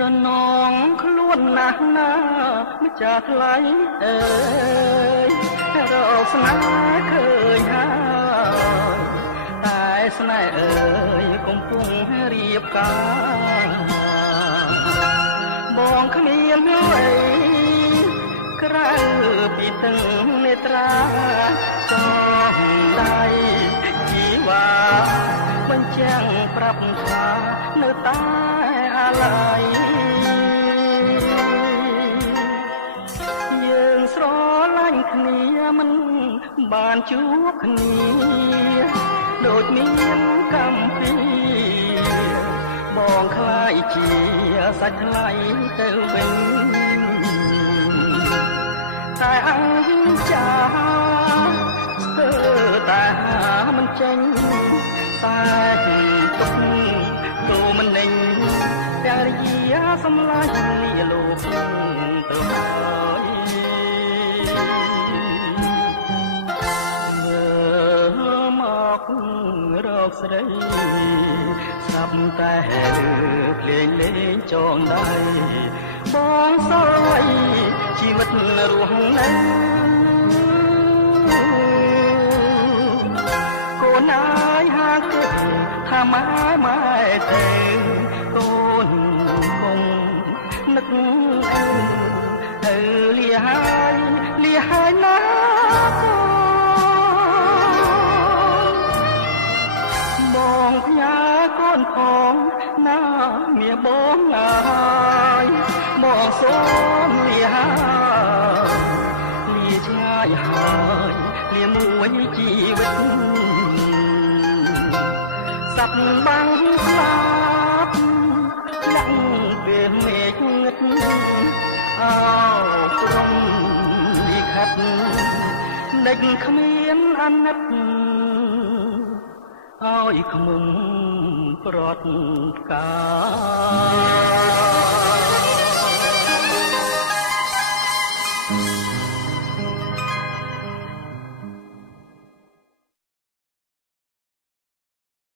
រនងខ្លួនណាស់ណាម្ចាស់ថ្លៃអើយរកស្នេហ៍ឃើញហើយតែស្នេហ៍អើយកំពុងរៀបការបងគ្មានអីក្រៅពីទឹកនេត្រាចងដៃជីវ៉ាបញ្ចាំងប្រាប់ថានៅតែអាឡ័យយើងស្រឡាញ់គ្នាមិនបានជួបគ្នាដូចមានកម្មពីបងខ្លាយជាសាច់ថ្លៃទៅវិញតែអង្គចាស្ទើរតែមិនចេញតែទុកទូមិនដេញតែរយាសំឡាញ់លាលោកទៅហើយមករកស្រីស្រាប់តែភ្លេងលេងចងដៃបងសល់ໄວជីវិតរស់នៅកូនអាយហាគេថាម៉ែទេកូនគង់នឹកអើលាហើយណាបងផ្ញើកូនផងណាមាបងហើយបងសូមលាឆ្ងាយហើយលាមួយជីវិតសັບបាំងស្លាប់លាក់ពេលមេឃងឹតអោព្រំលិខិតដេញគ្មានអាណិតឲ្យខ្មុំប្រត់ផ្កា